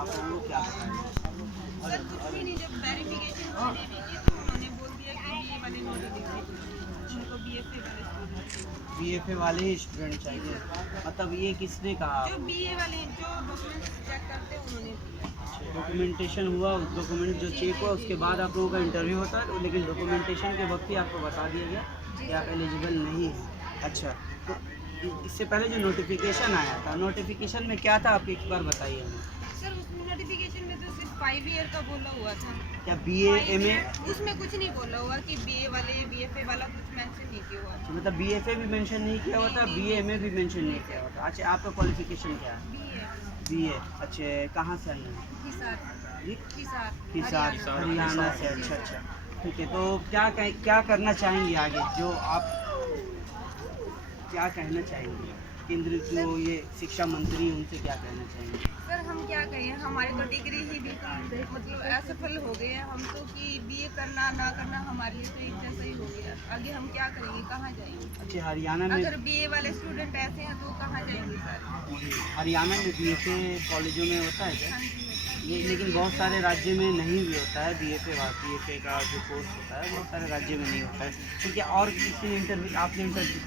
आप लोगों को क्या सर कुछ भी नहीं, जब वेरिफिकेशन देने भी की तो उन्होंने बोल दिया कि बीए वाले नॉट एलिजिबल, उनको बीएफए वाले स्टूडेंट, बीएफए वाले ही स्टूडेंट चाहिए? मतलब ये किसने कहा? जो बीए वाले जो डॉक्यूमेंट्स चेक करते हैं उन्होंने दिया। डॉक्यूमेंटेशन हुआ, उस डॉक्यूमेंट जो चेक हुआ उसके बाद आप लोगों का इंटरव्यू होता है, लेकिन डॉक्यूमेंटेशन के वक्त ही आपको बता दिया गया कि आप एलिजिबल नहीं हैं। अच्छा, तो इससे पहले जो नोटिफिकेशन आया था, नोटिफिकेशन में क्या था, आप एक बार बताइए हमें। सर उस नोटिफिकेशन में तो सिर्फ 5 ईयर का बोला हुआ था। क्या बीए एमए? उसमें कुछ नहीं बोला हुआ कि बीए वाले बीएफए वाला कुछ मेंशन नहीं किया हुआ। मतलब बीएफए भी मेंशन नहीं किया हुआ था, बीए एमए भी मेंशन नहीं किया हुआ था। अच्छा, आपका क्वालिफिकेशन क्या है? बीए। अच्छा, कहाँ से आई हैं? हिसार, हरियाणा से। अच्छा अच्छा, ठीक है। तो क्या करना चाहेंगे आगे, जो आप क्या कहना चाहेंगे केंद्र जो ये शिक्षा मंत्री हैं, उनसे क्या कहना चाहेंगे? सर हम क्या कहें, हमारी तो डिग्री ही बिल्कुल मतलब असफल हो गए हैं हम तो, कि बीए करना ना करना हमारे लिए तो एक जैसा ही हो गया। आगे हम क्या करेंगे, कहाँ जाएंगे? अच्छा, हरियाणा में अगर बीए वाले स्टूडेंट ऐसे हैं तो कहाँ जाएंगे सर? हरियाणा में बीएफए कॉलेजों में होता है क्या? हाँ जी, लेकिन बहुत सारे राज्य में नहीं भी होता है बीएफए का जो कोर्स होता है, बहुत सारे राज्य में नहीं होता है। ठीक है, और किसी ने इंटरव्यू, आपने इंटरव्यू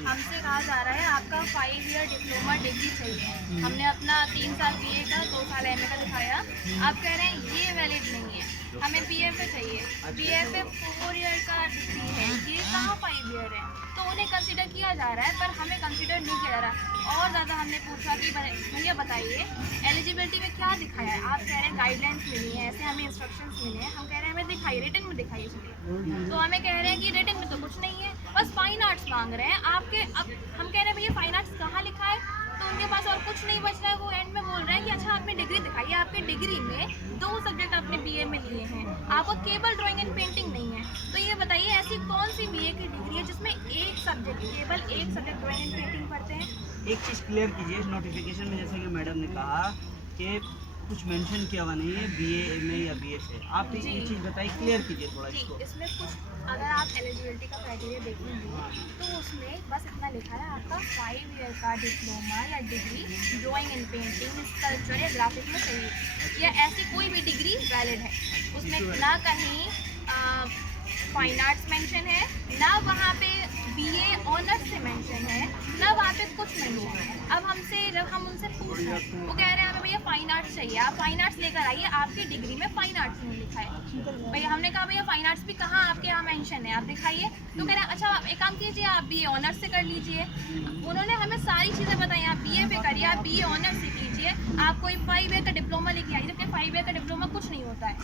हमसे कहा जा रहा है आपका 5 ईयर डिप्लोमा डिग्री चाहिए। हमने अपना 3 साल बीए का 2 साल एमए का दिखाया, आप कह रहे हैं ये वैलिड नहीं है, हमें बीएफए चाहिए। बीएफए 4 ईयर का डिग्री है, ये कहाँ 5 ईयर है? तो उन्हें कंसिडर किया जा रहा है पर हमें कंसिडर नहीं किया जा रहा। और ज़्यादा हमने पूछा कि भैया बताइए एलिजिबिलिटी में क्या दिखाया है? आप कह रहे हैं गाइडलाइंस मिली है, ऐसे हमें इंस्ट्रक्शंस मिले हैं। हम कह रहे हैं हमें दिखाइए, रिटन में दिखाइए चलिए। तो हमें कह रहे हैं कि रिटन में तो कुछ नहीं है, बस फाइन आर्ट्स मांग रहे हैं आपके। अब हम कह रहे हैं भैया फाइन आर्ट्स कहाँ लिखा है? तो उनके पास और कुछ नहीं बच रहा है। वो एंड में बोल रहे हैं कि अच्छा आपने डिग्री दिखाई है, आपके डिग्री में 2 सब्जेक्ट आपने बीए में लिए हैं, आपको केवल ड्राइंग एंड पेंटिंग नहीं है। तो ये बताइए ऐसी कौन सी बीए की डिग्री है जिसमें एक सब्जेक्ट, केवल एक सब्जेक्ट ड्राइंग एंड पेंटिंग पढ़ते हैं? एक चीज़ क्लियर कीजिए, इस नोटिफिकेशन में जैसे कि मैडम ने कहा कि कुछ मेंशन किया हुआ नहीं है बीए एमए या बीएफए। आप ये चीज़ बताइए, क्लियर कीजिए थोड़ा जी, इसको। इसमें कुछ अगर आप एलिजिबिलिटी का क्राइटेरिया देखेंगे तो उसमें बस इतना लिखा है आपका 5 ईयर का डिप्लोमा या degree drawing and painting, sculpture या ग्राफिक में चाहिए, या ऐसी कोई भी डिग्री वैलिड है। उसमें ना कहीं फाइन आर्ट्स मेंशन है, ना वहाँ पे बीए ऑनर्स से मेंशन है, ना वहाँ पे कुछ मेंशन है। अब हमसे जब हम उनसे पूछ रहे हैं, वो कह रहे हैं हमें भैया फाइन आर्ट्स चाहिए, आप फाइन आर्ट्स लेकर आइए, आपकी डिग्री में फाइन आर्ट्स नहीं लिखा है। भैया हमने कहा भैया फाइन आर्ट्स भी कहाँ आपके यहाँ मेंशन है, आप दिखाइए। तो कह रहे हैं अच्छा आप एक काम कीजिए, आप बीए ऑनर्स से कर लीजिए। उन्होंने हमें सारी चीज़ें बताई, आप बीए पे करिए, आप बीए ऑनर्स से कीजिए, आप कोई 5 ईयर का डिप्लोमा लेके आइए, जबकि 5 ईयर का डिप्लोमा कुछ नहीं होता है।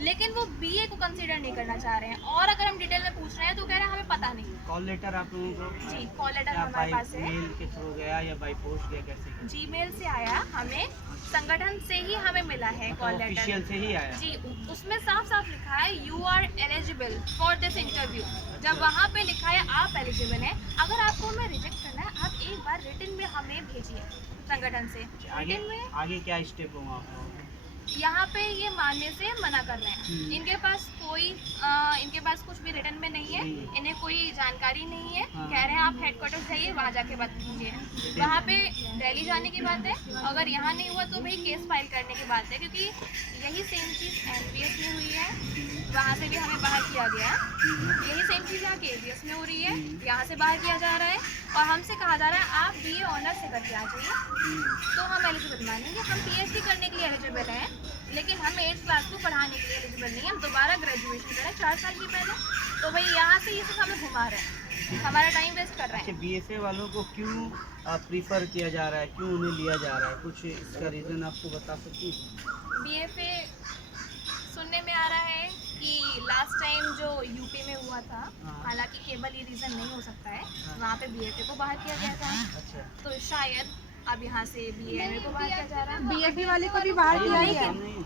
लेकिन वो बीए को कंसीडर नहीं करना चाह रहे हैं। और अगर हम डिटेल में पूछ रहे हैं तो कह रहे हैं हमें पता नहीं। कॉल लेटर आप लोगों को? जी, कॉल लेटर हमारे पास है। मेल के थ्रू गया या बाई पोस्ट गया, कैसे? जीमेल से आया, हमें संगठन से ही हमें मिला है कॉल लेटर। ऑफिशियल से ही आया? जी, उसमें साफ साफ लिखा है you are eligible for this interview. जब वहाँ पे लिखा है आप एलिजिबल हैं, अगर आपको हमें रिजेक्ट करना है आप एक बार रिटन में हमें भेजिए संगठन से। रिटन में आगे क्या स्टेप होगा आप लोगों का? यहाँ पे ये मानने से मना कर रहे हैं। इनके पास कुछ भी रिटर्न में नहीं है, इन्हें कोई जानकारी नहीं है। कह रहे हैं आप हेडक्वार्टर जाइए, वहाँ जाके बात कीजिए। वहाँ पे दिल्ली जाने की बात है, अगर यहाँ नहीं हुआ तो भाई केस फाइल करने की बात है, क्योंकि यही सेम चीज़ एनवीएस में हुई है, वहाँ से भी हमें बाहर किया गया। यही सेम चीज़ यहाँ केवीएस में हो रही है, यहाँ से बाहर किया जा रहा है और हमसे कहा जा रहा है आप बीए ऑनर्स से करके आ जाइए तो हम एलिजिबल मानेंगे। हम पीएचडी करने के लिए एलिजिबल हैं, लेकिन हम 8th क्लास को पढ़ाने के लिए एलिजिबल नहीं है। हम दोबारा ग्रेजुएशन करें 4 साल की पहले, तो भाई यहाँ से ये सब हमें घुमा रहे हैं, हमारा टाइम वेस्ट कर रहे हैं। बीएफए वालों को क्यों प्रीफर किया जा रहा है, क्यों उन्हें लिया जा रहा है, कुछ इसका रीज़न आपको बता सकती हैं? बीएफए सुनने में आ रहा है कि लास्ट टाइम जो यूपी में हुआ था, हालांकि केवल ये रीज़न नहीं हो सकता है, वहाँ पे बीएफए को बाहर किया गया था। अच्छा, तो शायद अब यहाँ से बीएमए को बाहर किया जा रहा है। बीएफए वाले को भी बाहर किया है। नहीं।